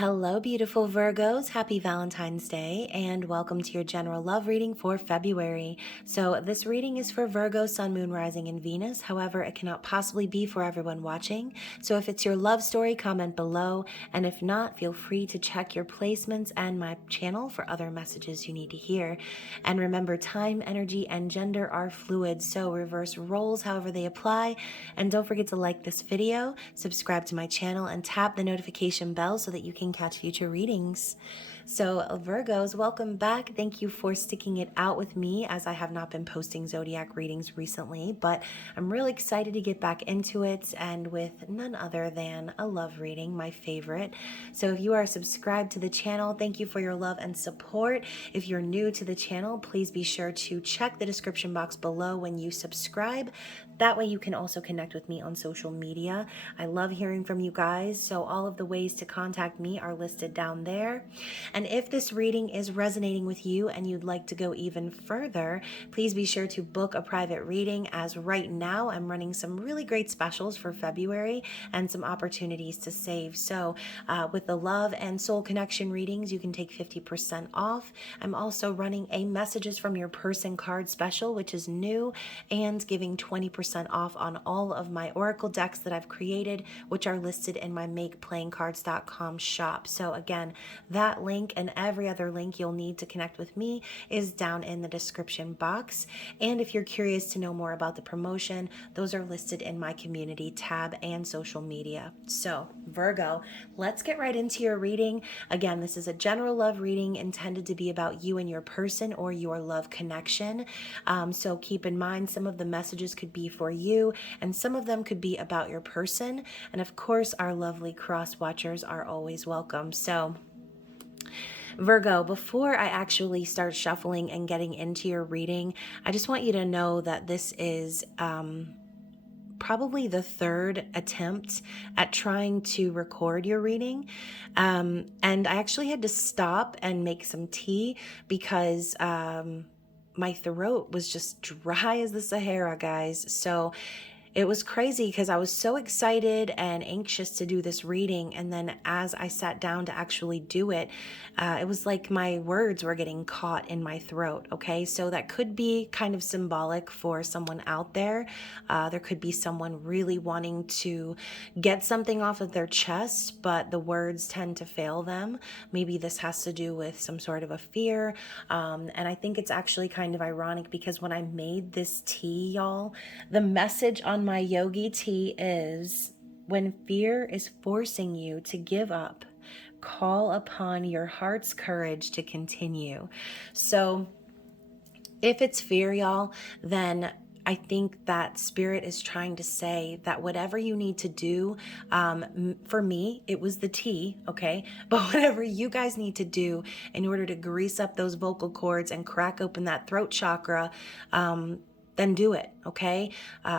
Hello, beautiful Virgos. Happy Valentine's Day, and welcome to your general love reading for February. So this reading is for Virgo, Sun, Moon, Rising, and Venus. However, it cannot possibly be for everyone watching. So if it's your love story, comment below. And if not, feel free to check your placements and my channel for other messages you need to hear. And remember, time, energy, and gender are fluid, so reverse roles however they apply. And don't forget to like this video, subscribe to my channel, and tap the notification bell so that you can catch future readings. So Virgos, welcome back. Thank you for sticking it out with me, as I have not been posting zodiac readings recently, but I'm really excited to get back into it, and with none other than a love reading, my favorite. So if you are subscribed to the channel, thank you for your love and support. If you're new to the channel, please be sure to check the description box below when you subscribe. That way you can also connect with me on social media. I love hearing from you guys, so all of the ways to contact me are listed down there. And if this reading is resonating with you and you'd like to go even further, please be sure to book a private reading, as right now I'm running some really great specials for February and some opportunities to save. So with the love and soul connection readings, you can take 50% off. I'm also running a messages from your person card special, which is new, and giving 20% off on all of my oracle decks that I've created, which are listed in my makeplayingcards.com shop. So again, that link and every other link you'll need to connect with me is down in the description box. And if you're curious to know more about the promotion, those are listed in my community tab and social media. So Virgo, let's get right into your reading. Again, this is a general love reading intended to be about you and your person or your love connection. So keep in mind, some of the messages could be for you and some of them could be about your person. And of course, our lovely cross watchers are always welcome. So Virgo, before I actually start shuffling and getting into your reading, I just want you to know that this is probably the third attempt at trying to record your reading. And I actually had to stop and make some tea because my throat was just dry as the Sahara, guys. So it was crazy because I was so excited and anxious to do this reading. And then as I sat down to actually do it, it was like my words were getting caught in my throat. Okay, so that could be kind of symbolic for someone out there. There could be someone really wanting to get something off of their chest, but the words tend to fail them. Maybe this has to do with some sort of a fear. And I think it's actually kind of ironic because when I made this tea, y'all, the message on my yogi tea is: when fear is forcing you to give up, call upon your heart's courage to continue. So if it's fear, y'all, then I think that spirit is trying to say that whatever you need to do, for me, it was the tea, okay? But whatever you guys need to do in order to grease up those vocal cords and crack open that throat chakra, then do it, okay?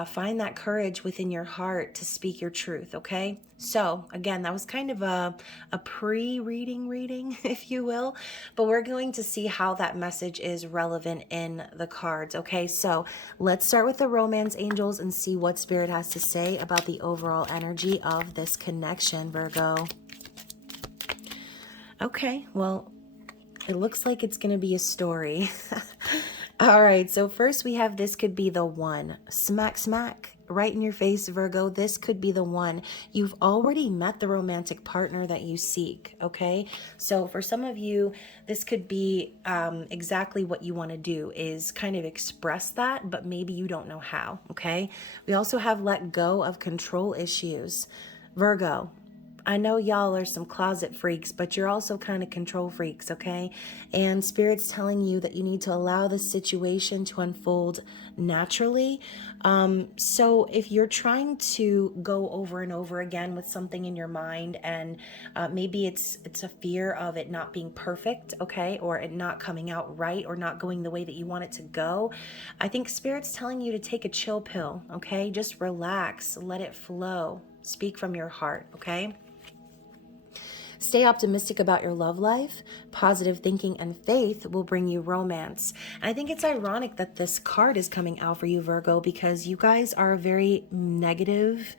Find that courage within your heart to speak your truth, okay? So again, that was kind of a pre-reading, if you will, but we're going to see how that message is relevant in the cards, okay? So let's start with the romance angels and see what spirit has to say about the overall energy of this connection, Virgo. Okay, well, it looks like it's going to be a story. All right, so first we have this could be the one. Smack, smack, right in your face, Virgo. This could be the one. You've already met the romantic partner that you seek, okay? So for some of you, this could be exactly what you want to do, is kind of express that, but maybe you don't know how, okay? We also have let go of control issues. Virgo, I know y'all are some closet freaks, but you're also kind of control freaks, okay? And Spirit's telling you that you need to allow the situation to unfold naturally. So if you're trying to go over and over again with something in your mind, and maybe it's a fear of it not being perfect, okay? Or it not coming out right, or not going the way that you want it to go, I think Spirit's telling you to take a chill pill, okay? Just relax, let it flow. Speak from your heart, okay? Stay optimistic about your love life. Positive thinking and faith will bring you romance. And I think it's ironic that this card is coming out for you, Virgo, because you guys are a very negative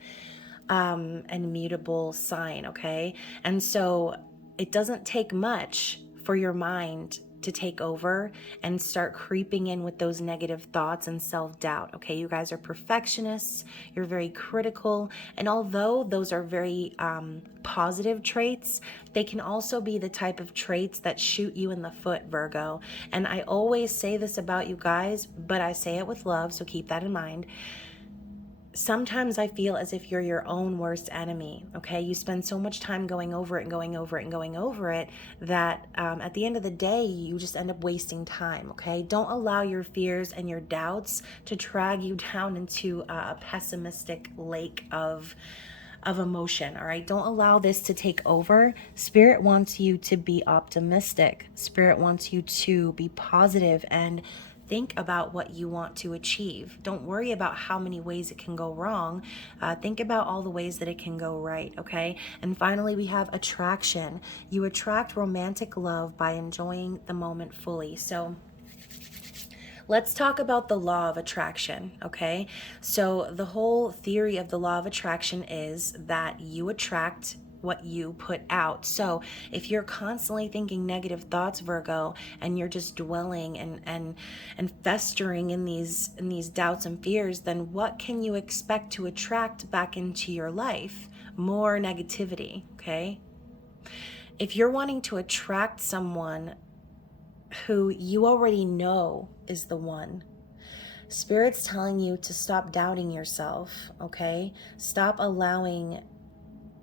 and mutable sign, okay? And so it doesn't take much for your mind to take over and start creeping in with those negative thoughts and self-doubt. Okay, you guys are perfectionists, you're very critical, and although those are very positive traits, they can also be the type of traits that shoot you in the foot, Virgo. And I always say this about you guys, but I say it with love, so keep that in mind. Sometimes I feel as if you're your own worst enemy, okay? You spend so much time going over it and going over it and going over it that at the end of the day, you just end up wasting time, okay? Don't allow your fears and your doubts to drag you down into a pessimistic lake of emotion, all right? Don't allow this to take over. Spirit wants you to be optimistic. Spirit wants you to be positive and think about what you want to achieve. Don't worry about how many ways it can go wrong. Think about all the ways that it can go right, okay? And finally, we have attraction. You attract romantic love by enjoying the moment fully. So let's talk about the law of attraction, okay? So the whole theory of the law of attraction is that you attract what you put out. So if you're constantly thinking negative thoughts, Virgo, and you're just dwelling and festering in these doubts and fears, then what can you expect to attract back into your life? More negativity, okay? If you're wanting to attract someone who you already know is the one, Spirit's telling you to stop doubting yourself, okay? Stop allowing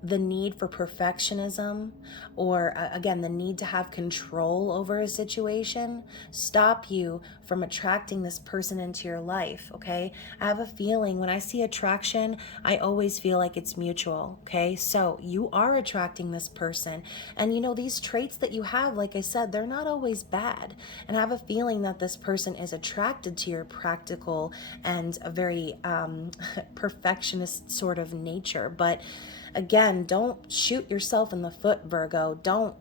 the need for perfectionism or again, the need to have control over a situation stop you from attracting this person into your life, okay? I have a feeling when I see attraction, I always feel like it's mutual, okay? So you are attracting this person. And you know, these traits that you have, like I said, they're not always bad. And I have a feeling that this person is attracted to your practical and a very perfectionist sort of nature. But again, don't shoot yourself in the foot, Virgo. Don't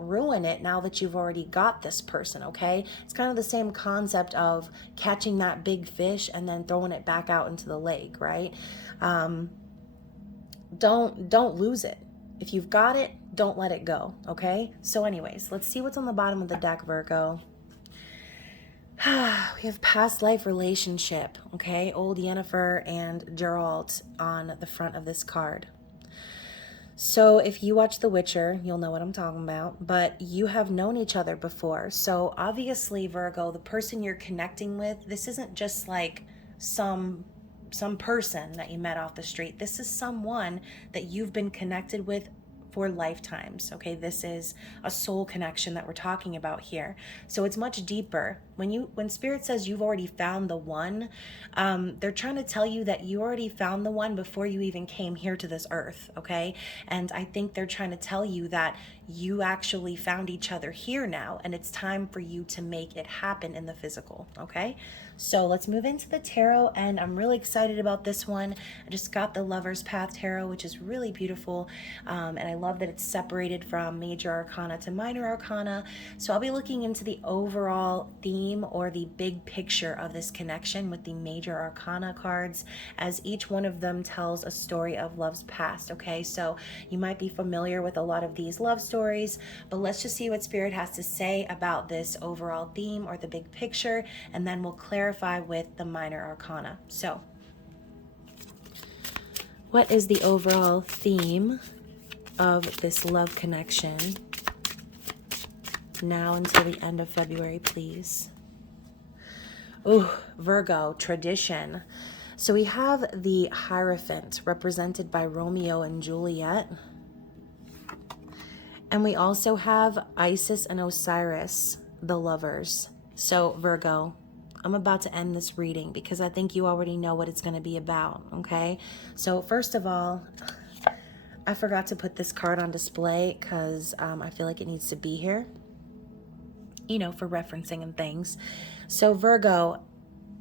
ruin it now that you've already got this person, okay? It's kind of the same concept of catching that big fish and then throwing it back out into the lake, right? Don't lose it. If you've got it, don't let it go, okay? So anyways, let's see what's on the bottom of the deck, Virgo. We have past life relationship, okay? Old Yennefer and Geralt on the front of this card. So if you watch The Witcher, you'll know what I'm talking about, but you have known each other before. So obviously, Virgo, the person you're connecting with, this isn't just like some person that you met off the street. This is someone that you've been connected with for lifetimes, okay? This is a soul connection that we're talking about here. So it's much deeper. When Spirit says you've already found the one, they're trying to tell you that you already found the one before you even came here to this earth, okay? And I think they're trying to tell you that you actually found each other here now, and it's time for you to make it happen in the physical, okay? So let's move into the tarot, and I'm really excited about this one. I just got the Lover's Path Tarot, which is really beautiful, and I love that it's separated from Major Arcana to Minor Arcana. So I'll be looking into the overall theme or the big picture of this connection with the Major Arcana cards, as each one of them tells a story of love's past, okay? So you might be familiar with a lot of these love stories, but let's just see what Spirit has to say about this overall theme or the big picture, and then we'll clarify with the Minor Arcana. So, what is the overall theme of this love connection now until the end of February, please? Ooh, Virgo, tradition. So we have the Hierophant represented by Romeo and Juliet. And we also have Isis and Osiris, the lovers. So Virgo, I'm about to end this reading because I think you already know what it's going to be about, okay? So first of all, I forgot to put this card on display because I feel like it needs to be here, you know, for referencing and things. So Virgo,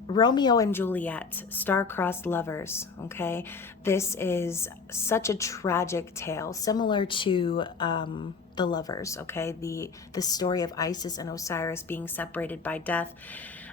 Romeo and Juliet, star-crossed lovers, okay? This is such a tragic tale, similar to the lovers, okay? The story of Isis and Osiris being separated by death.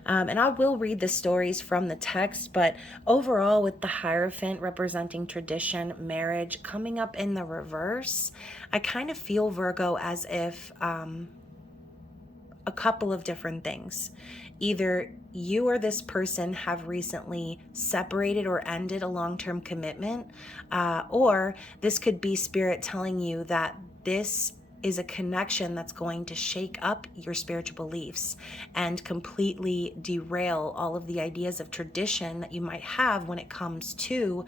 And I will read the stories from the text, but overall, with the Hierophant representing tradition, marriage, coming up in the reverse, I kind of feel, Virgo, as if a couple of different things. Either you or this person have recently separated or ended a long-term commitment, or this could be spirit telling you that this is a connection that's going to shake up your spiritual beliefs and completely derail all of the ideas of tradition that you might have when it comes to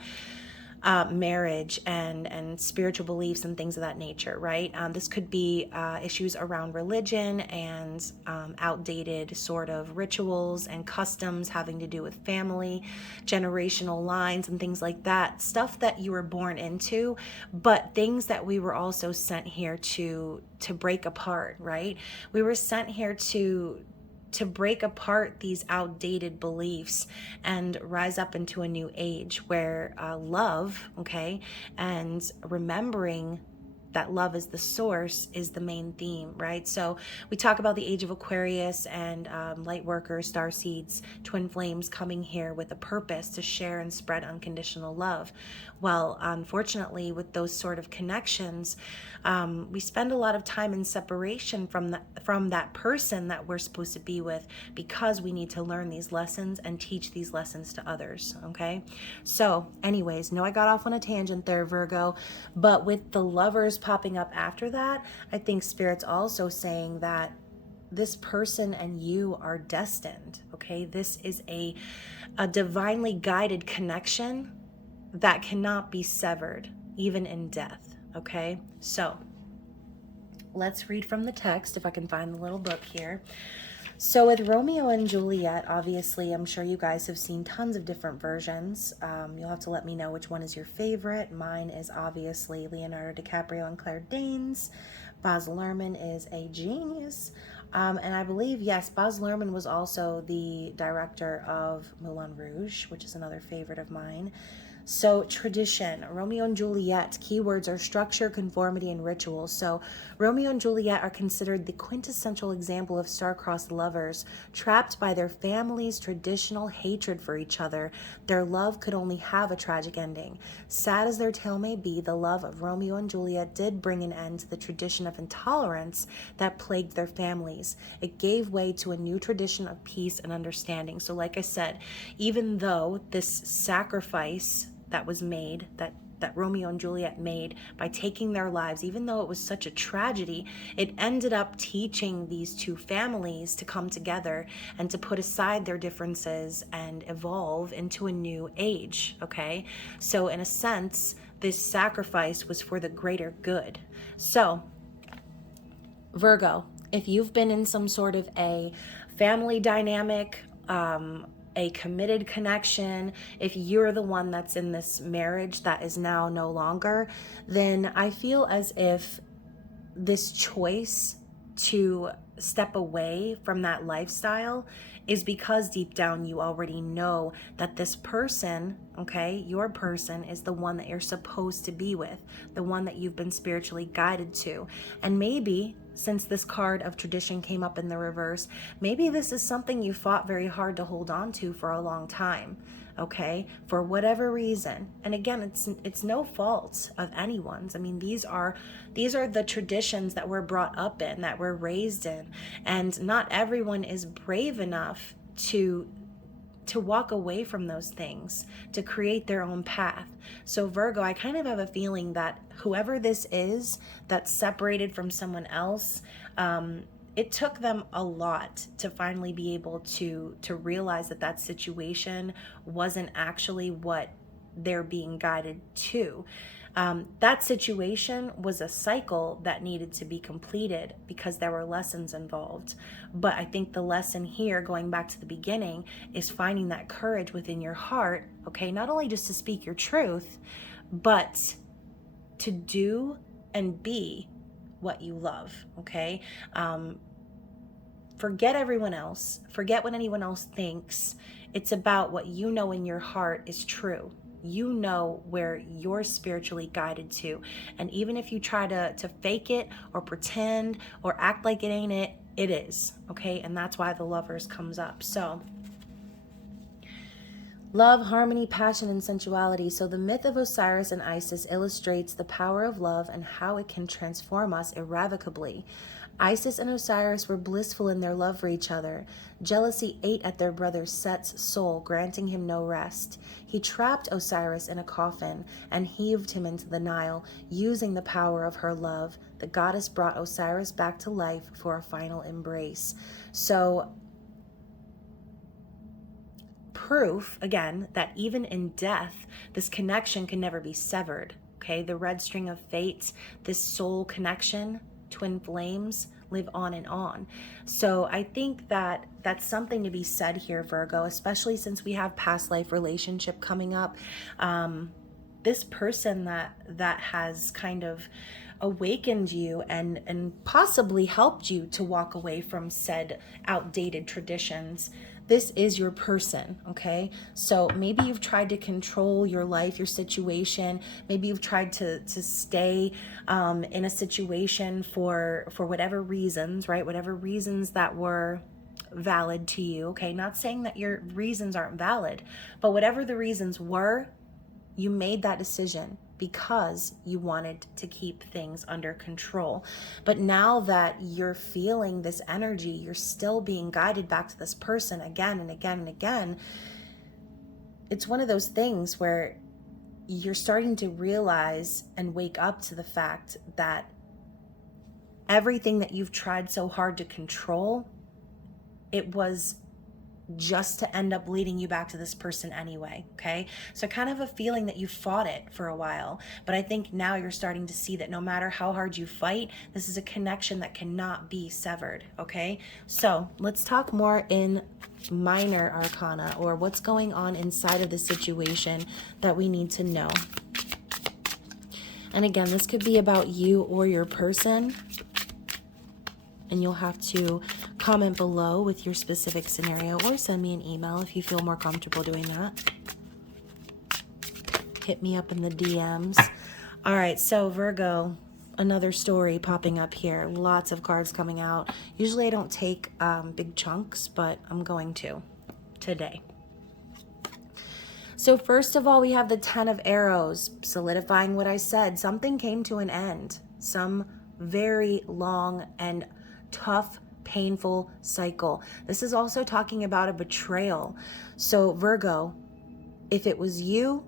marriage and spiritual beliefs and things of that nature, right? This could be issues around religion and outdated sort of rituals and customs having to do with family, generational lines and things like that. Stuff that you were born into, but things that we were also sent here to break apart, right? We were sent here to break apart these outdated beliefs and rise up into a new age where love, okay, and remembering that love is the source is the main theme, right? So we talk about the age of Aquarius and light workers, star seeds, twin flames coming here with a purpose to share and spread unconditional love. Well, unfortunately, with those sort of connections, we spend a lot of time in separation from that person that we're supposed to be with, because we need to learn these lessons and teach these lessons to others, okay? So anyways, I got off on a tangent there, Virgo, but with the lovers popping up after that, I think Spirit's also saying that this person and you are destined, okay? This is a divinely guided connection that cannot be severed, even in death, okay? So let's read from the text, if I can find the little book here. So with Romeo and Juliet, obviously, I'm sure you guys have seen tons of different versions. You'll have to let me know which one is your favorite. Mine is obviously Leonardo DiCaprio and Claire Danes. Baz Luhrmann is a genius. And I believe, yes, Baz Luhrmann was also the director of Moulin Rouge, which is another favorite of mine. So tradition, Romeo and Juliet, keywords are structure, conformity, and ritual. So Romeo and Juliet are considered the quintessential example of star-crossed lovers, trapped by their family's traditional hatred for each other. Their love could only have a tragic ending. Sad as their tale may be, the love of Romeo and Juliet did bring an end to the tradition of intolerance that plagued their families. It gave way to a new tradition of peace and understanding. So like I said, even though this sacrifice that was made, that Romeo and Juliet made by taking their lives, even though it was such a tragedy, it ended up teaching these two families to come together and to put aside their differences and evolve into a new age, okay? So in a sense, this sacrifice was for the greater good. So Virgo, if you've been in some sort of a family dynamic, a committed connection, if you're the one that's in this marriage that is now no longer, then I feel as if this choice to step away from that lifestyle is because deep down you already know that this person, okay, your person is the one that you're supposed to be with, the one that you've been spiritually guided to. And maybe, since this card of tradition came up in the reverse, maybe this is something you fought very hard to hold on to for a long time, okay, for whatever reason. And again, it's no fault of anyone's. I mean, these are the traditions that we're brought up in, that we're raised in, and not everyone is brave enough to walk away from those things, to create their own path. So Virgo, I kind of have a feeling that whoever this is that's separated from someone else, it took them a lot to finally be able to realize that situation wasn't actually what they're being guided to. That situation was a cycle that needed to be completed because there were lessons involved. But I think the lesson here, going back to the beginning, is finding that courage within your heart, okay, not only just to speak your truth, but to do and be what you love, okay? Forget everyone else. Forget what anyone else thinks. It's about what you know in your heart is true. You know where you're spiritually guided to. And even if you try to fake it or pretend or act like it ain't it, it is, okay? And that's why the Lovers comes up. So love, harmony, passion, and sensuality. So the myth of Osiris and Isis illustrates the power of love and how it can transform us irrevocably. Isis and Osiris were blissful in their love for each other. Jealousy ate at their brother Set's soul, granting him no rest. He trapped Osiris in a coffin and heaved him into the Nile. Using the power of her love, the goddess brought Osiris back to life for a final embrace. So proof, again, that even in death, this connection can never be severed, okay? The red string of fate, this soul connection, twin flames, live on and on. So I think that that's something to be said here, Virgo, especially since we have past life relationship coming up. This person that has kind of awakened you and possibly helped you to walk away from said outdated traditions. This is your person, okay? So maybe you've tried to control your life, your situation. Maybe you've tried to stay in a situation for whatever reasons, right? Whatever reasons that were valid to you, okay? Not saying that your reasons aren't valid, but whatever the reasons were, you made that decision because you wanted to keep things under control. But now that you're feeling this energy, you're still being guided back to this person again and again and again. It's one of those things where you're starting to realize and wake up to the fact that everything that you've tried so hard to control, it was just to end up leading you back to this person anyway, okay? So kind of a feeling that you fought it for a while, but I think now you're starting to see that no matter how hard you fight, this is a connection that cannot be severed, okay? So let's talk more in minor arcana, or what's going on inside of the situation that we need to know. And again, this could be about you or your person, and you'll have to comment below with your specific scenario or send me an email if you feel more comfortable doing that. Hit me up in the DMs. All right, so Virgo, another story popping up here. Lots of cards coming out. Usually I don't take big chunks, but I'm going to today. So first of all, we have the 10 of Arrows, solidifying what I said. Something came to an end. Some very long and tough, painful cycle. This is also talking about a betrayal. So Virgo, if it was you,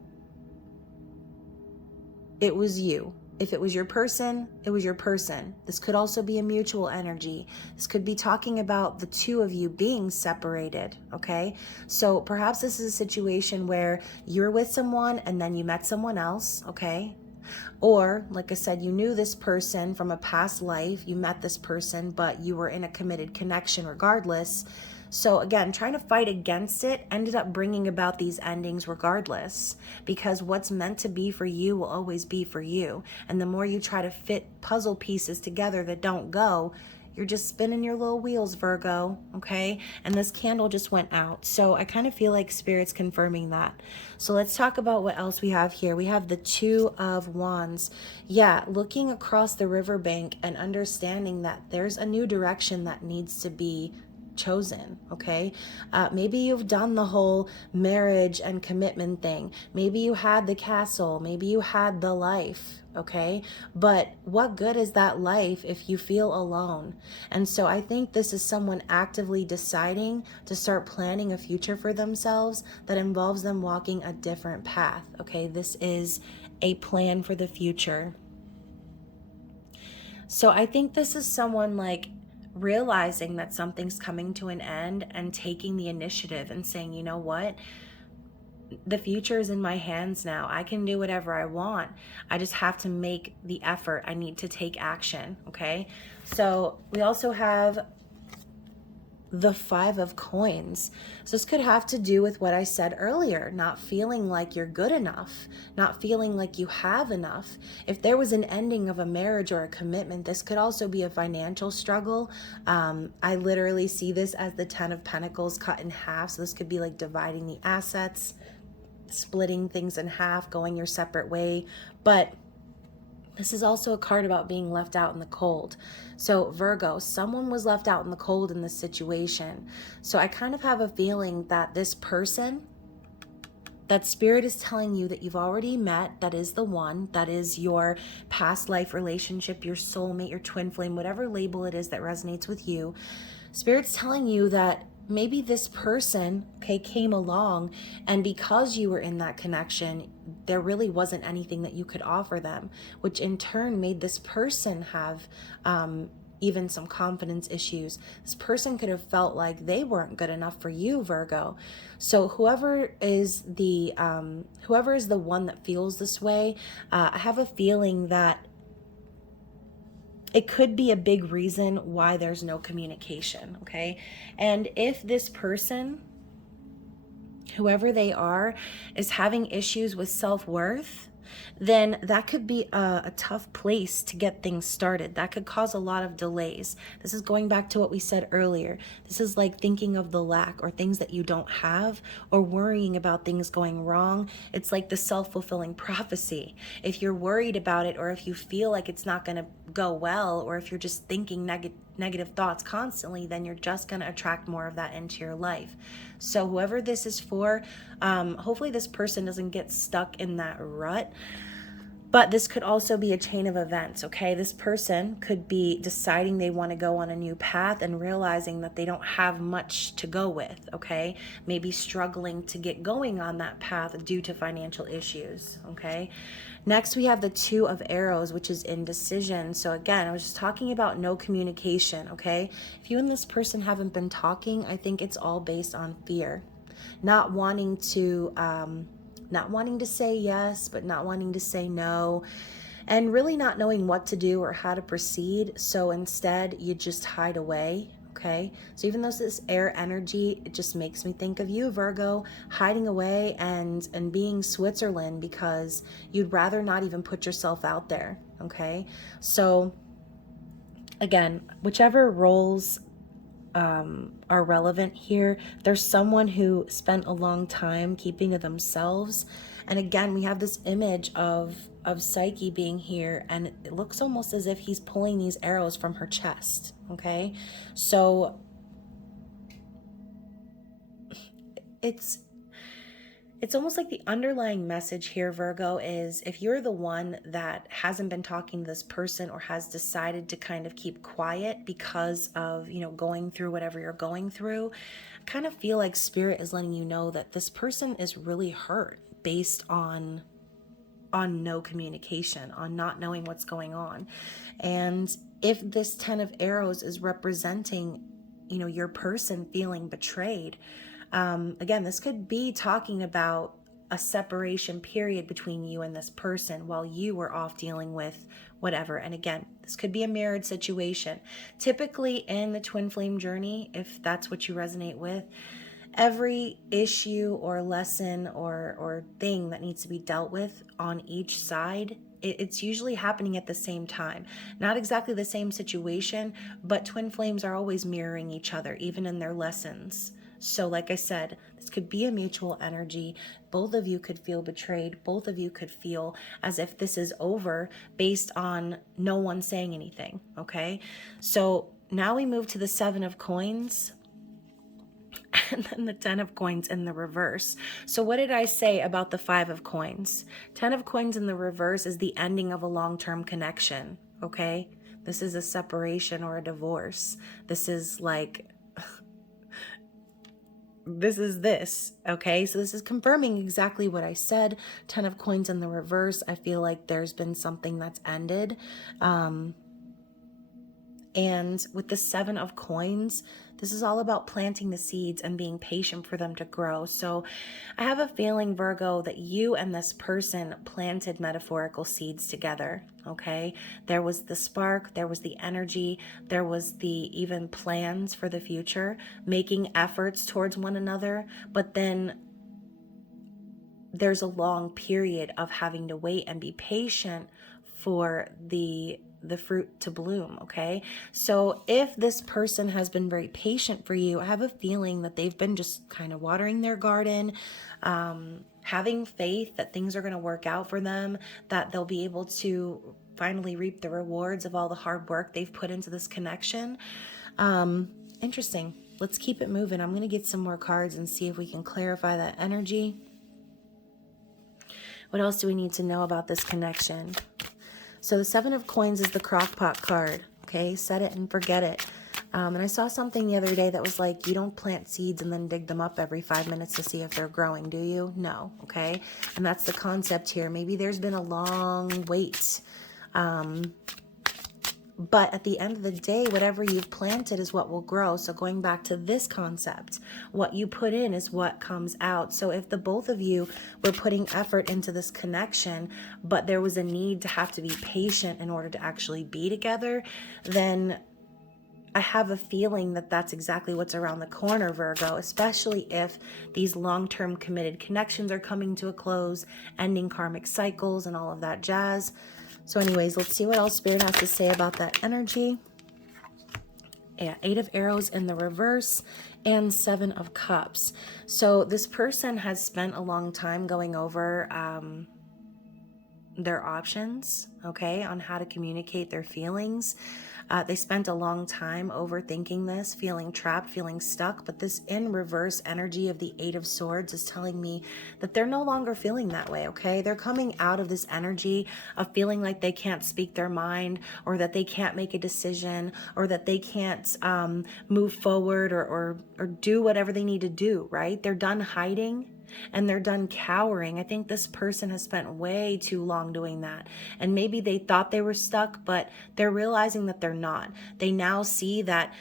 it was you. If it was your person, it was your person. This could also be a mutual energy. This could be talking about the two of you being separated, okay? So perhaps this is a situation where you're with someone and then you met someone else, okay? Or, like I said, you knew this person from a past life, you met this person, but you were in a committed connection regardless. So again, trying to fight against it ended up bringing about these endings regardless, because what's meant to be for you will always be for you. And the more you try to fit puzzle pieces together that don't go, you're just spinning your little wheels, Virgo, okay? And this candle just went out. So I kind of feel like Spirit's confirming that. So let's talk about what else we have here. We have the 2 of Wands. Yeah, looking across the riverbank and understanding that there's a new direction that needs to be chosen, okay? Maybe you've done the whole marriage and commitment thing. Maybe you had the castle. Maybe you had the life, okay? But what good is that life if you feel alone? And so I think this is someone actively deciding to start planning a future for themselves that involves them walking a different path, okay? This is a plan for the future. So I think this is someone like realizing that something's coming to an end and taking the initiative and saying, you know what? The future is in my hands now. I can do whatever I want. I just have to make the effort. I need to take action, okay? So we also have the 5 of Coins. So this could have to do with what I said earlier, not feeling like you're good enough, not feeling like you have enough. If there was an ending of a marriage or a commitment, this could also be a financial struggle. I literally see this as the 10 of Pentacles cut in half. So this could be like dividing the assets, splitting things in half, going your separate way. But This is also a card about being left out in the cold. So Virgo, someone was left out in the cold in this situation. So I kind of have a feeling that this person, that spirit is telling you that you've already met, that is the one, that is your past life relationship, your soulmate, your twin flame, whatever label it is that resonates with you. Spirit's telling you that maybe this person, okay, came along, and because you were in that connection, there really wasn't anything that you could offer them, which in turn made this person have even some confidence issues. This person could have felt like they weren't good enough for you, Virgo. So whoever is the one that feels this way, I have a feeling that it could be a big reason why there's no communication, okay? And if this person, whoever they are, is having issues with self-worth, then that could be a tough place to get things started. That could cause a lot of delays. This is going back to what we said earlier. This is like thinking of the lack or things that you don't have, or worrying about things going wrong. It's like the self-fulfilling prophecy. If you're worried about it, or if you feel like it's not going to go well, or if you're just thinking negative thoughts constantly, then you're just going to attract more of that into your life. So whoever this is for, hopefully this person doesn't get stuck in that rut. But this could also be a chain of events, okay? This person could be deciding they want to go on a new path and realizing that they don't have much to go with, okay? Maybe struggling to get going on that path due to financial issues, okay? Next, we have the Two of Arrows, which is indecision. So again, I was just talking about no communication, okay? If you and this person haven't been talking, I think it's all based on fear. Not wanting to say yes, but not wanting to say no, and really not knowing what to do or how to proceed. So instead, you just hide away, okay? So even though this air energy, it just makes me think of you, Virgo, hiding away and being Switzerland because you'd rather not even put yourself out there, okay? So again, whichever roles are relevant here, there's someone who spent a long time keeping to themselves. And again, we have this image of Psyche being here, and it looks almost as if he's pulling these arrows from her chest, okay? So it's almost like the underlying message here, Virgo, is if you're the one that hasn't been talking to this person, or has decided to kind of keep quiet because of, going through whatever you're going through, I kind of feel like Spirit is letting you know that this person is really hurt based on no communication, on not knowing what's going on. And if this 10 of Arrows is representing, your person feeling betrayed, again, this could be talking about a separation period between you and this person while you were off dealing with whatever. And again, this could be a married situation. Typically in the twin flame journey, if that's what you resonate with, every issue or lesson or thing that needs to be dealt with on each side, it's usually happening at the same time. Not exactly the same situation, but twin flames are always mirroring each other, even in their lessons. So like I said, this could be a mutual energy. Both of you could feel betrayed. Both of you could feel as if this is over based on no one saying anything, okay? So now we move to the 7 of Coins and then the 10 of Coins in the reverse. So what did I say about the 5 of Coins? 10 of Coins in the reverse is the ending of a long-term connection, okay? This is a separation or a divorce. This is like... this, okay? So this is confirming exactly what I said. 10 of Coins in the reverse. I feel like there's been something that's ended. And with the 7 of Coins, this is all about planting the seeds and being patient for them to grow. So I have a feeling, Virgo, that you and this person planted metaphorical seeds together, okay? There was the spark, there was the energy, there was the even plans for the future, making efforts towards one another, but then there's a long period of having to wait and be patient for the fruit to bloom, okay? So if this person has been very patient for you, I have a feeling that they've been just kind of watering their garden, having faith that things are going to work out for them, that they'll be able to finally reap the rewards of all the hard work they've put into this connection. Interesting. Let's keep it moving. I'm going to get some more cards and see if we can clarify that energy. What else do we need to know about this connection? So the Seven of Coins is the crockpot card. Okay, set it and forget it. And I saw something the other day that was like, you don't plant seeds and then dig them up every 5 minutes to see if they're growing, do you? No, okay? And that's the concept here. Maybe there's been a long wait. But at the end of the day, whatever you've planted is what will grow. So going back to this concept, what you put in is what comes out. So if the both of you were putting effort into this connection, but there was a need to have to be patient in order to actually be together, then I have a feeling that that's exactly what's around the corner, Virgo, especially if these long-term committed connections are coming to a close, ending karmic cycles and all of that jazz. So anyways, let's see what else Spirit has to say about that energy. Yeah, 8 of Arrows in the reverse and 7 of Cups. So this person has spent a long time going over their options, okay, on how to communicate their feelings. They spent a long time overthinking this, feeling trapped, feeling stuck, but this in reverse energy of the 8 of Swords is telling me that they're no longer feeling that way, okay? They're coming out of this energy of feeling like they can't speak their mind, or that they can't make a decision, or that they can't move forward or do whatever they need to do, right? They're done hiding and they're done cowering. I think this person has spent way too long doing that. And maybe they thought they were stuck, but they're realizing that they're not. They now see that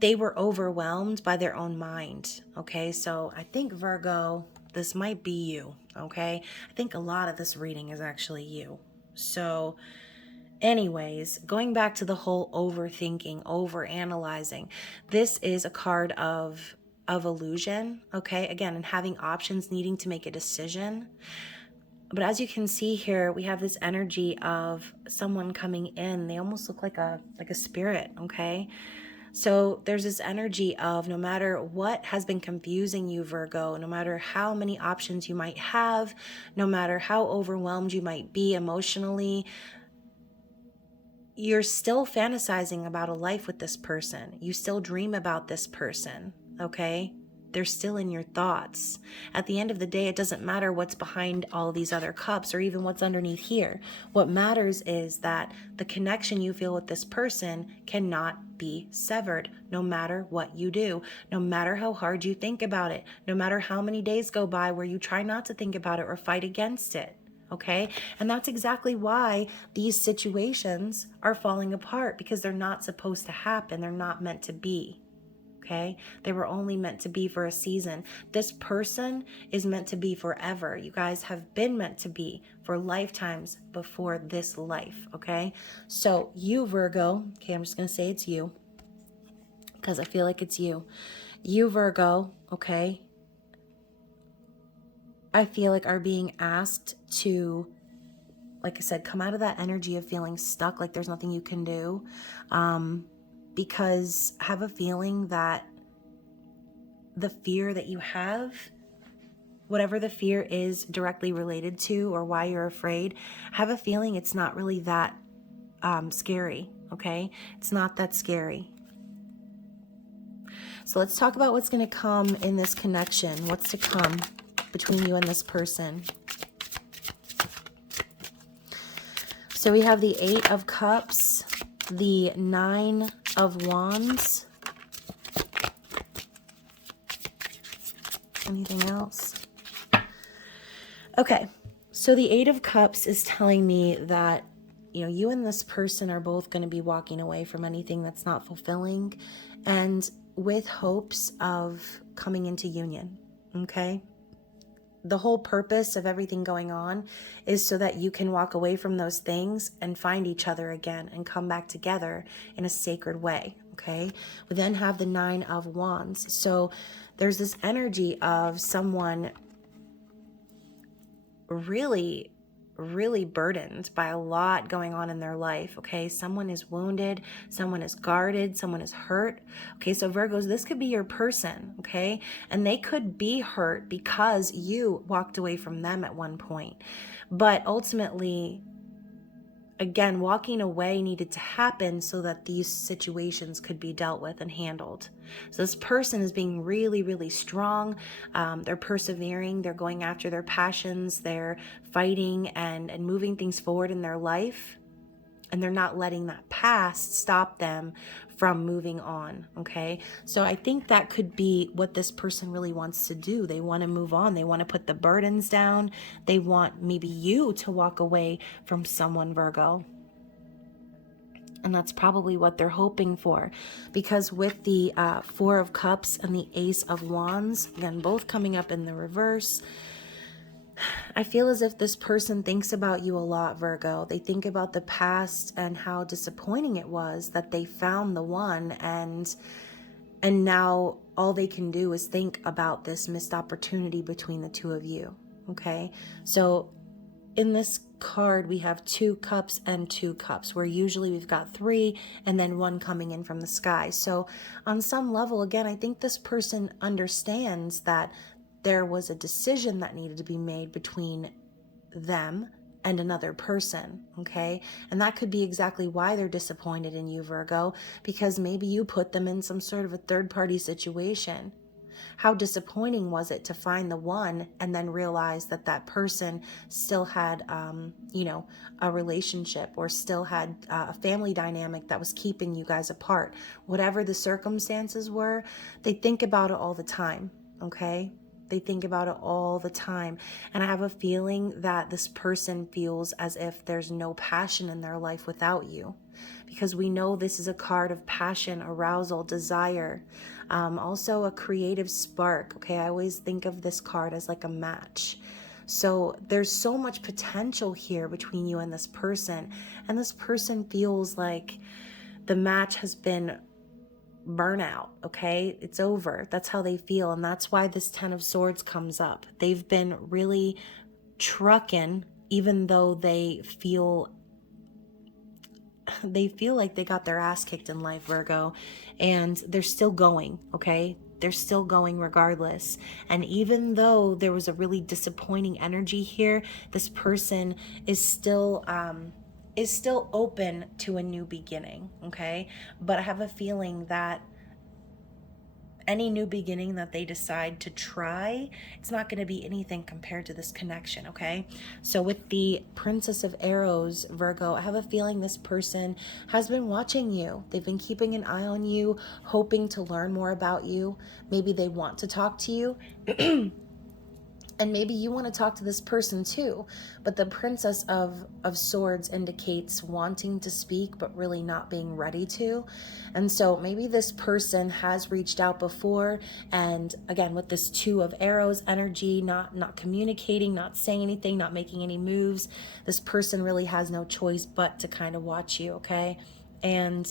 they were overwhelmed by their own mind. Okay, so I think Virgo, this might be you. Okay, I think a lot of this reading is actually you. So anyways, going back to the whole overthinking, overanalyzing, this is a card of illusion, okay? Again, and having options, needing to make a decision. But as you can see here, we have this energy of someone coming in. They almost look like a spirit, okay? So there's this energy of no matter what has been confusing you, Virgo, no matter how many options you might have, no matter how overwhelmed you might be emotionally, you're still fantasizing about a life with this person. You still dream about this person, okay? They're still in your thoughts. At the end of the day, it doesn't matter what's behind all these other cups or even what's underneath here. What matters is that the connection you feel with this person cannot be severed, no matter what you do, no matter how hard you think about it, no matter how many days go by where you try not to think about it or fight against it. Okay? And that's exactly why these situations are falling apart, because they're not supposed to happen. They're not meant to be. Okay? They were only meant to be for a season. This person is meant to be forever. You guys have been meant to be for lifetimes before this life. Okay? So you, Virgo, okay, I'm just going to say it's you because I feel like it's you. You, Virgo, okay, I feel like are being asked to, like I said, come out of that energy of feeling stuck, like there's nothing you can do, because I have a feeling that the fear that you have, whatever the fear is directly related to or why you're afraid, I have a feeling it's not really that scary, okay? It's not that scary. So let's talk about what's going to come in this connection. What's to come between you and this person. So we have the 8 of Cups, the 9 of Wands. Anything else? Okay, so the 8 of Cups is telling me that, you know, you and this person are both going to be walking away from anything that's not fulfilling and with hopes of coming into union, okay? The whole purpose of everything going on is so that you can walk away from those things and find each other again and come back together in a sacred way, okay? We then have the 9 of Wands. So there's this energy of someone really burdened by a lot going on in their life, okay? Someone is wounded, someone is guarded, someone is hurt, okay? So Virgos, this could be your person, okay? And they could be hurt because you walked away from them at one point. But ultimately, again, walking away needed to happen so that these situations could be dealt with and handled. So this person is being really, really strong. They're persevering. They're going after their passions. They're fighting and moving things forward in their life. And they're not letting that past stop them from moving on, okay? So I think that could be what this person really wants to do. They want to move on. They want to put the burdens down. They want maybe you to walk away from someone, Virgo. And that's probably what they're hoping for. Because with the Four of Cups and the Ace of Wands, again, both coming up in the reverse, I feel as if this person thinks about you a lot, Virgo. They think about the past and how disappointing it was that they found the one, and now all they can do is think about this missed opportunity between the two of you. Okay? So in this card, we have 2 cups and 2 cups, where usually we've got 3 and then 1 coming in from the sky. So on some level, again, I think this person understands that there was a decision that needed to be made between them and another person, okay? And that could be exactly why they're disappointed in you, Virgo, because maybe you put them in some sort of a third-party situation. How disappointing was it to find the one and then realize that that person still had, a relationship, or still had a family dynamic that was keeping you guys apart. Whatever the circumstances were, they think about it all the time, okay? They think about it all the time. And I have a feeling that this person feels as if there's no passion in their life without you. Because we know this is a card of passion, arousal, desire, also a creative spark. Okay, I always think of this card as like a match. So there's so much potential here between you and this person. And this person feels like the match has been burnout, okay? It's over. That's how they feel. And that's why this Ten of Swords comes up. They've been really trucking, even though they feel like they got their ass kicked in life, Virgo, and they're still going, okay? They're still going regardless. And even though there was a really disappointing energy here, this person is still open to a new beginning, okay? But I have a feeling that any new beginning that they decide to try, it's not going to be anything compared to this connection, okay? So with the Princess of Arrows, Virgo, I have a feeling this person has been watching you. They've been keeping an eye on you, hoping to learn more about you. Maybe they want to talk to you. And maybe you want to talk to this person too. But the Princess of Swords indicates wanting to speak, but really not being ready to. And so maybe this person has reached out before. And again, with this Two of Arrows energy, not communicating, not saying anything, not making any moves, this person really has no choice but to kind of watch you, okay? And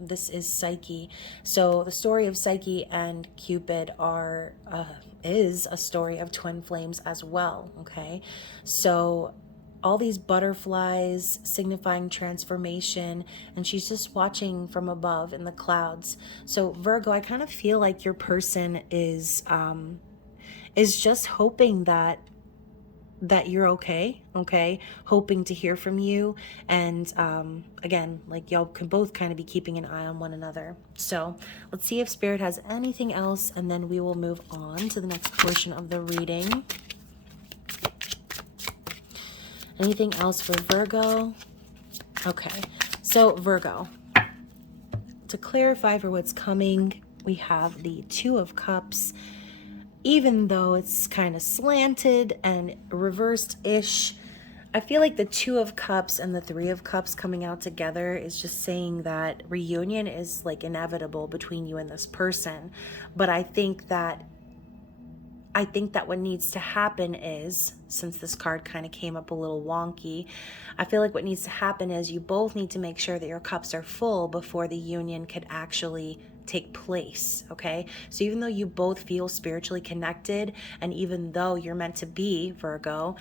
this is Psyche. So the story of Psyche and Cupid is a story of twin flames as well, okay? So all these butterflies signifying transformation, and she's just watching from above in the clouds. So Virgo, I kind of feel like your person is just hoping that you're okay, hoping to hear from you. And again, like y'all can both kind of be keeping an eye on one another. So let's see if Spirit has anything else, and then we will move on to the next portion of the reading. Anything else for Virgo? Okay, so Virgo, to clarify for what's coming, we have the Two of Cups. Even though it's kind of slanted and reversed-ish, I feel like the Two of Cups and the Three of Cups coming out together is just saying that reunion is like inevitable between you and this person. But I think that what needs to happen is, since this card kind of came up a little wonky, I feel like what needs to happen is you both need to make sure that your cups are full before the union could actually take place, okay? So even though you both feel spiritually connected, and even though you're meant to be, Virgo,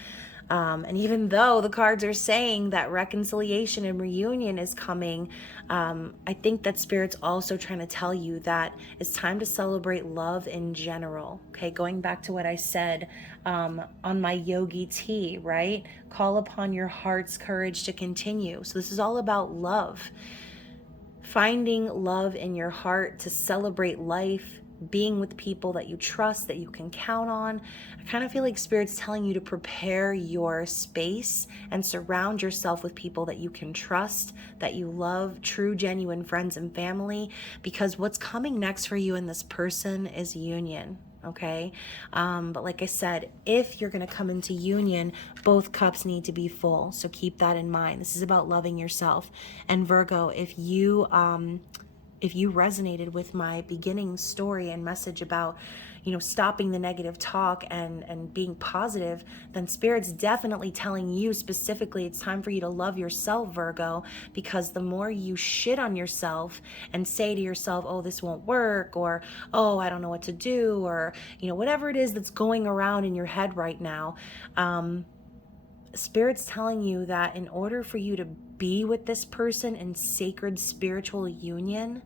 And even though the cards are saying that reconciliation and reunion is coming, I think that Spirit's also trying to tell you that it's time to celebrate love in general. Okay, going back to what I said on my yogi tea, right? Call upon your heart's courage to continue. So this is all about love. Finding love in your heart to celebrate life, being with people that you trust, that you can count on. I kind of feel like Spirit's telling you to prepare your space and surround yourself with people that you can trust, that you love, true, genuine friends and family, because what's coming next for you and this person is union. Okay, but like I said, if you're going to come into union, both cups need to be full, so keep that in mind. This is about loving yourself. And Virgo, if you resonated with my beginning story and message about, stopping the negative talk and being positive, then Spirit's definitely telling you specifically it's time for you to love yourself, Virgo, because the more you shit on yourself and say to yourself, oh, this won't work, or, oh, I don't know what to do, or, whatever it is that's going around in your head right now, Spirit's telling you that in order for you to be with this person in sacred spiritual union,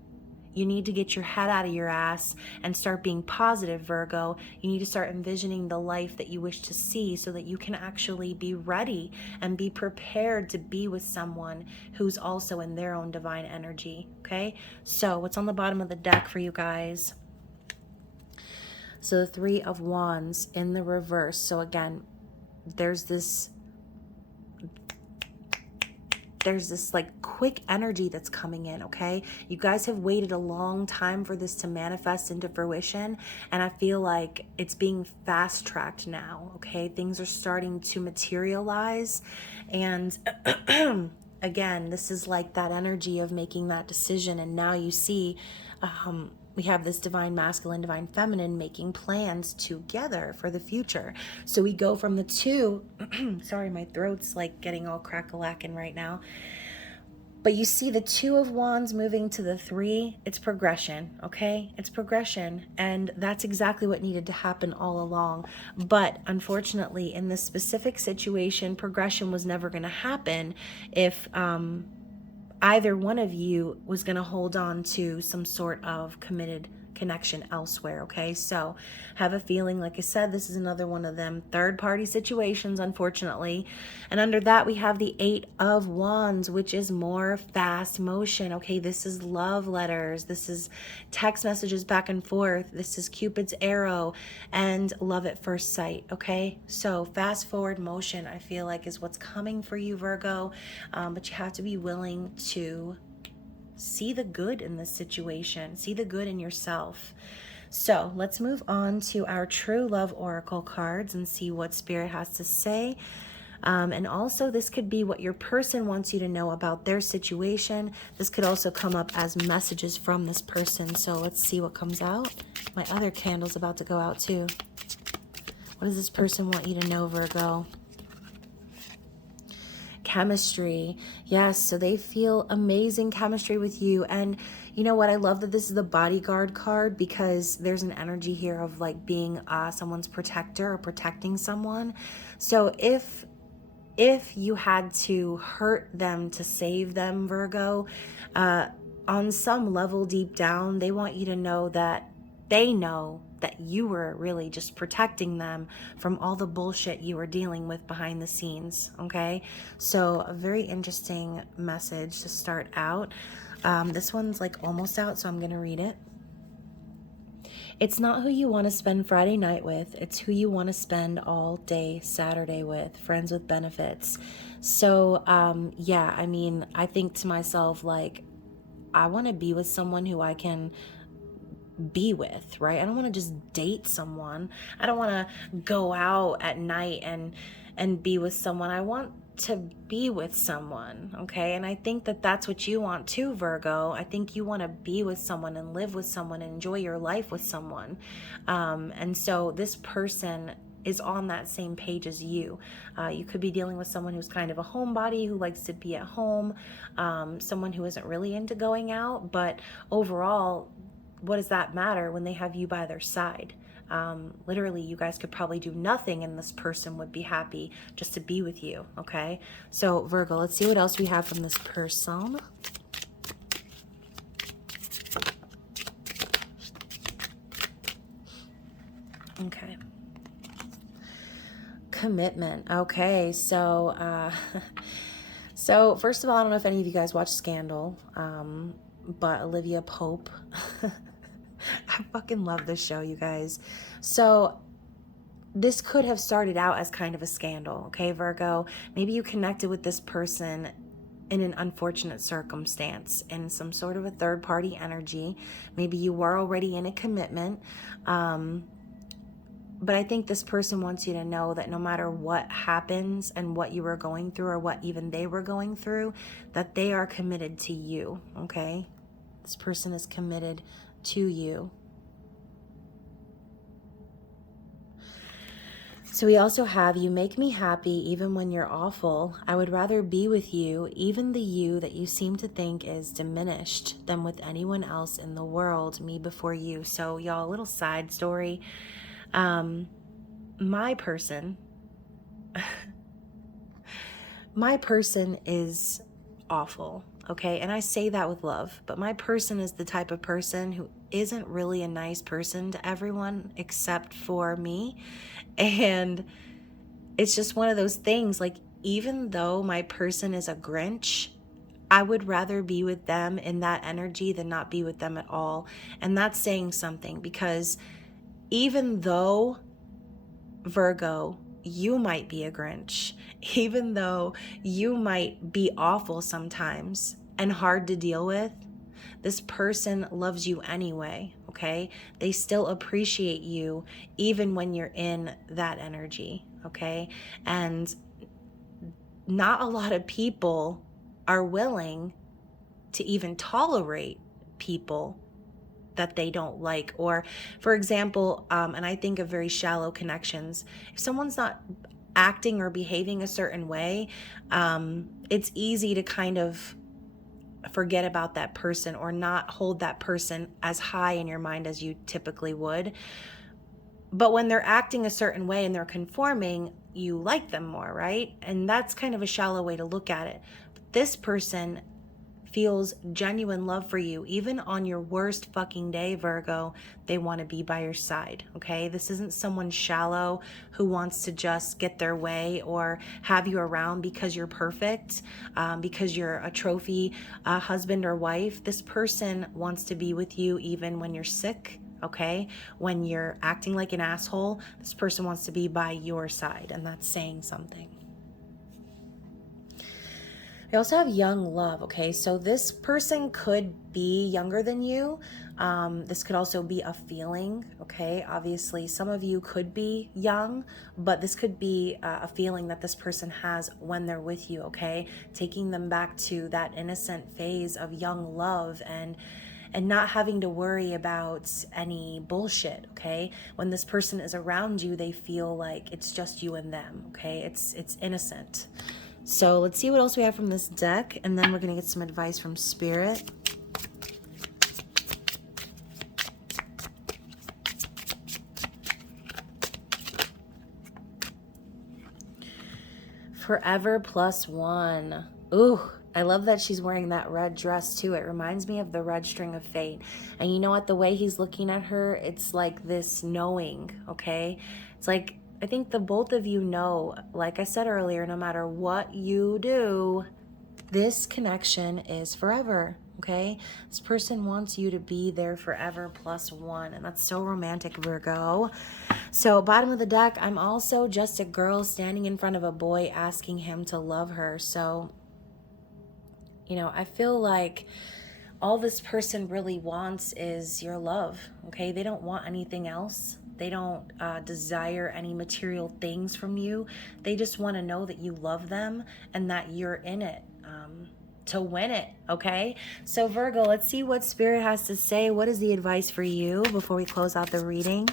you need to get your head out of your ass and start being positive, Virgo. You need to start envisioning the life that you wish to see so that you can actually be ready and be prepared to be with someone who's also in their own divine energy, okay? So what's on the bottom of the deck for you guys? So the Three of Wands in the reverse. So again, there's this like quick energy that's coming in, okay? You guys have waited a long time for this to manifest into fruition, and I feel like it's being fast-tracked now, okay? Things are starting to materialize, and again, this is like that energy of making that decision, and now you see we have this divine masculine, divine feminine making plans together for the future. So we go from the two, sorry, my throat's like getting all crack-a-lackin' right now. But you see the Two of Wands moving to the Three. It's progression, okay? It's progression. And that's exactly what needed to happen all along. But unfortunately, in this specific situation, progression was never going to happen if either one of you was going to hold on to some sort of committed connection elsewhere, okay? So have a feeling, like I said, this is another one of them third-party situations, unfortunately. And under that, we have the Eight of Wands, which is more fast motion, okay? This is love letters. This is text messages back and forth. This is Cupid's arrow and love at first sight, okay? So fast forward motion, I feel like, is what's coming for you, Virgo. But you have to be willing to see the good in this situation. See the good in yourself. So let's move on to our True Love Oracle cards and see what Spirit has to say. And also, this could be what your person wants you to know about their situation. This could also come up as messages from this person. So let's see what comes out. My other candle's about to go out too. What does this person want you to know, Virgo? Chemistry. Yes, so they feel amazing chemistry with you. And you know what? I love that this is the bodyguard card, because there's an energy here of like being someone's protector or protecting someone. So if you had to hurt them to save them, Virgo, on some level deep down, they want you to know that they know that you were really just protecting them from all the bullshit you were dealing with behind the scenes, okay? So a very interesting message to start out. This one's like almost out, so I'm gonna read it. It's not who you want to spend Friday night with, it's who you want to spend all day Saturday with, friends with benefits. So, yeah, I mean, I think to myself, like, I want to be with someone who I can be with, right? I don't want to just date someone. I don't want to go out at night and be with someone. I want to be with someone, okay? And I think that that's what you want too, Virgo. I think you want to be with someone and live with someone and enjoy your life with someone. And so this person is on that same page as you. You could be dealing with someone who's kind of a homebody, who likes to be at home, someone who isn't really into going out, but overall, what does that matter when they have you by their side? Literally, you guys could probably do nothing and this person would be happy just to be with you, okay? So Virgo, let's see what else we have from this person. Okay. Commitment. Okay, so so first of all, I don't know if any of you guys watch Scandal, but Olivia Pope, I fucking love this show, you guys. So this could have started out as kind of a scandal, okay, Virgo? Maybe you connected with this person in an unfortunate circumstance, in some sort of a third-party energy. Maybe you were already in a commitment. But I think this person wants you to know that no matter what happens and what you were going through or what even they were going through, that they are committed to you, okay? This person is committed to you. So we also have, you make me happy even when you're awful. I would rather be with you, even the you that you seem to think is diminished, than with anyone else in the world, me before you. So y'all, a little side story. My person is awful, okay? And I say that with love, but my person is the type of person who isn't really a nice person to everyone except for me. And it's just one of those things, like, even though my person is a Grinch, I would rather be with them in that energy than not be with them at all. And that's saying something, because even though, Virgo, you might be a Grinch, even though you might be awful sometimes and hard to deal with, this person loves you anyway, okay? They still appreciate you even when you're in that energy, okay? And not a lot of people are willing to even tolerate people that they don't like. Or, for example, and I think of very shallow connections, if someone's not acting or behaving a certain way, it's easy to kind of forget about that person or not hold that person as high in your mind as you typically would. But when they're acting a certain way and they're conforming, you like them more, right? And that's kind of a shallow way to look at it. But this person feels genuine love for you. Even on your worst fucking day, Virgo, they want to be by your side, okay? This isn't someone shallow who wants to just get their way or have you around because you're perfect, because you're a trophy husband or wife. This person wants to be with you even when you're sick, okay? When you're acting like an asshole, this person wants to be by your side, and that's saying something. I also have young love, okay? So this person could be younger than you. This could also be a feeling, okay? Obviously, some of you could be young, but this could be a feeling that this person has when they're with you, okay? Taking them back to that innocent phase of young love and not having to worry about any bullshit, okay? When this person is around you, they feel like it's just you and them, okay? It's innocent. So let's see what else we have from this deck, and then we're going to get some advice from Spirit. Forever +1. Ooh, I love that she's wearing that red dress too. It reminds me of the red string of fate. And you know what? The way he's looking at her, it's like this knowing, okay? It's like, I think the both of you know, like I said earlier, no matter what you do, this connection is forever, okay? This person wants you to be there forever +1, and that's so romantic, Virgo. So bottom of the deck, I'm also just a girl standing in front of a boy asking him to love her. So, you know, I feel like all this person really wants is your love, okay? They don't want anything else. They don't desire any material things from you. They just want to know that you love them and that you're in it to win it, okay? So Virgo, let's see what Spirit has to say. What is the advice for you before we close out the reading?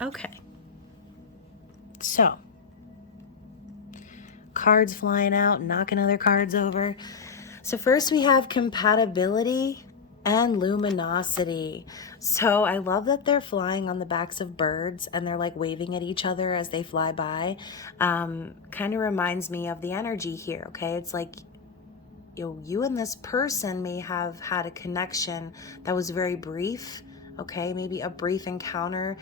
Okay. So, cards flying out, knocking other cards over. So first we have compatibility and luminosity. So I love that they're flying on the backs of birds and they're like waving at each other as they fly by. Kind of reminds me of the energy here, okay? It's like you and this person may have had a connection that was very brief, okay? Maybe a brief encounter,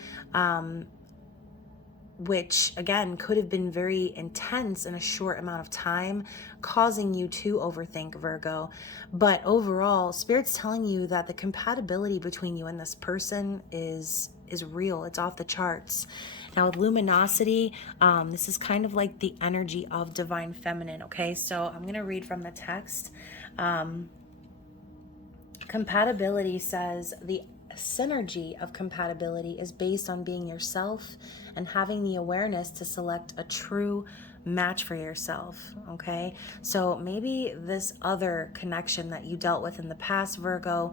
which again could have been very intense in a short amount of time, causing you to overthink, Virgo. But overall, Spirit's telling you that the compatibility between you and this person is real. It's off the charts. Now with luminosity, this is kind of like the energy of divine feminine, okay? So I'm going to read from the text. Compatibility says the synergy of compatibility is based on being yourself and having the awareness to select a true match for yourself, okay? So maybe this other connection that you dealt with in the past, Virgo,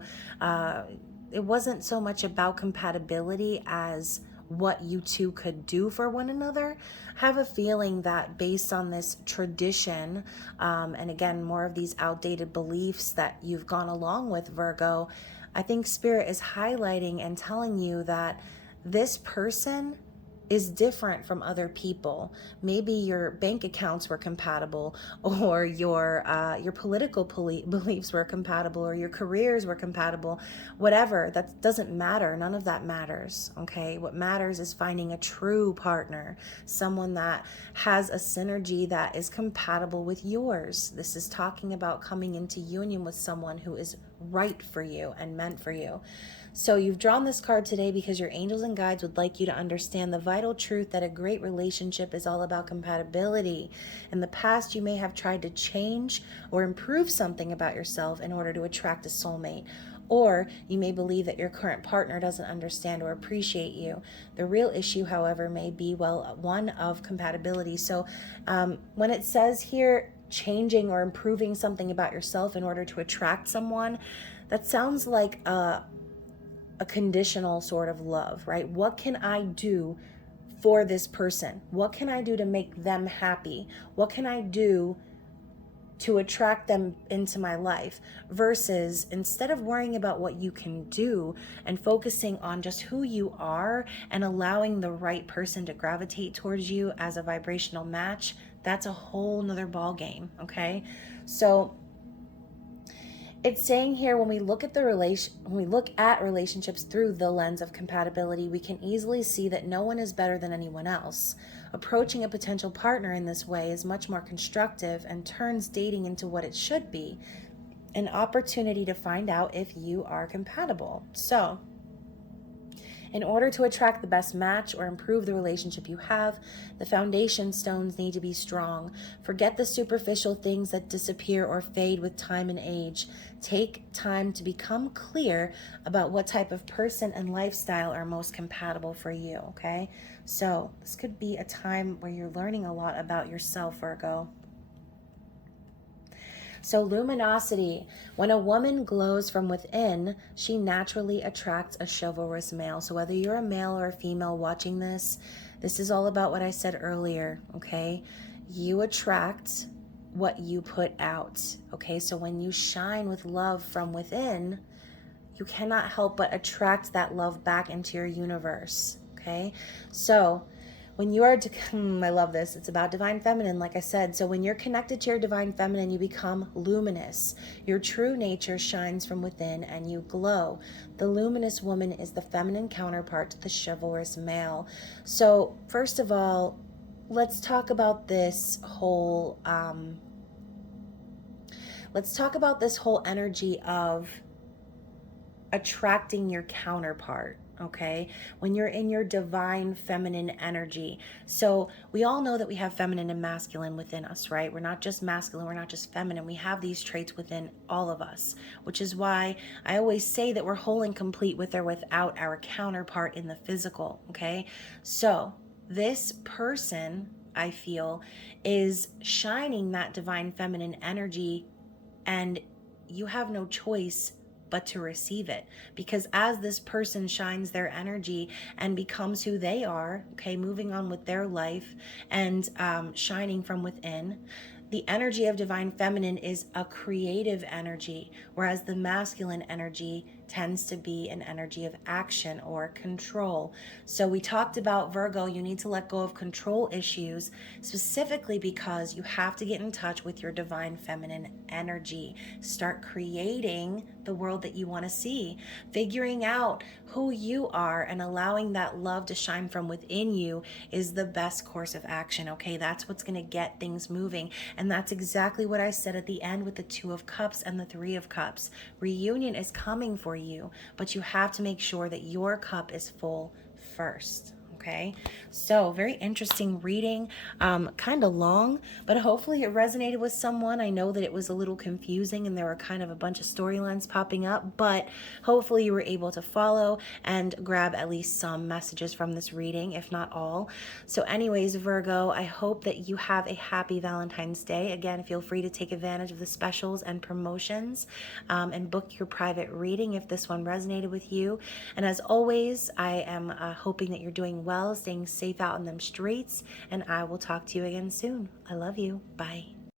it wasn't so much about compatibility as what you two could do for one another. Have a feeling that based on this tradition, and again, more of these outdated beliefs that you've gone along with, Virgo, I think Spirit is highlighting and telling you that this person is different from other people. Maybe your bank accounts were compatible, or your political beliefs were compatible, or your careers were compatible. Whatever, that doesn't matter. None of that matters, okay? What matters is finding a true partner, someone that has a synergy that is compatible with yours. This is talking about coming into union with someone who is right for you and meant for you. So you've drawn this card today because your angels and guides would like you to understand the vital truth that a great relationship is all about compatibility. In the past, you may have tried to change or improve something about yourself in order to attract a soulmate. Or you may believe that your current partner doesn't understand or appreciate you. The real issue, however, may be, well, one of compatibility. So when it says here, changing or improving something about yourself in order to attract someone, that sounds like a conditional sort of love, right? What can I do for this person? What can I do to make them happy? What can I do to attract them into my life? Versus, instead of worrying about what you can do and focusing on just who you are and allowing the right person to gravitate towards you as a vibrational match, that's a whole nother ball game, okay? So it's saying here, when we look at relationships through the lens of compatibility, we can easily see that no one is better than anyone else. Approaching a potential partner in this way is much more constructive and turns dating into what it should be, an opportunity to find out if you are compatible. So, in order to attract the best match or improve the relationship you have, the foundation stones need to be strong. Forget the superficial things that disappear or fade with time and age. Take time to become clear about what type of person and lifestyle are most compatible for you, okay? So this could be a time where you're learning a lot about yourself, Virgo. So luminosity, when a woman glows from within, she naturally attracts a chivalrous male. So whether you're a male or a female watching this is all about what I said earlier, okay? You attract what you put out, okay? So when you shine with love from within, you cannot help but attract that love back into your universe, okay? So when you are, I love this, it's about divine feminine, like I said. So when you're connected to your divine feminine, you become luminous. Your true nature shines from within and you glow. The luminous woman is the feminine counterpart to the chivalrous male. So first of all, let's talk about this whole, energy of attracting your counterpart, okay? When you're in your divine feminine energy. So we all know that we have feminine and masculine within us, right? We're not just masculine, we're not just feminine. We have these traits within all of us, which is why I always say that we're whole and complete with or without our counterpart in the physical, okay? So this person, I feel, is shining that divine feminine energy, and you have no choice but to receive it. Because as this person shines their energy and becomes who they are, okay, moving on with their life and shining from within, the energy of divine feminine is a creative energy, whereas the masculine energy tends to be an energy of action or control. So we talked about, Virgo, you need to let go of control issues, specifically because you have to get in touch with your divine feminine energy. Start creating the world that you want to see, figuring out who you are and allowing that love to shine from within you is the best course of action. Okay, that's what's going to get things moving. And that's exactly what I said at the end with the Two of Cups and the Three of Cups. Reunion is coming for you, but you have to make sure that your cup is full first. Okay, so very interesting reading, kind of long, but hopefully it resonated with someone. I know that it was a little confusing and there were kind of a bunch of storylines popping up, but hopefully you were able to follow and grab at least some messages from this reading, if not all. So anyways, Virgo, I hope that you have a happy Valentine's Day. Again, feel free to take advantage of the specials and promotions, and book your private reading if this one resonated with you. And as always, I am hoping that you're doing well, staying safe out in them streets, and I will talk to you again soon. I love you. Bye.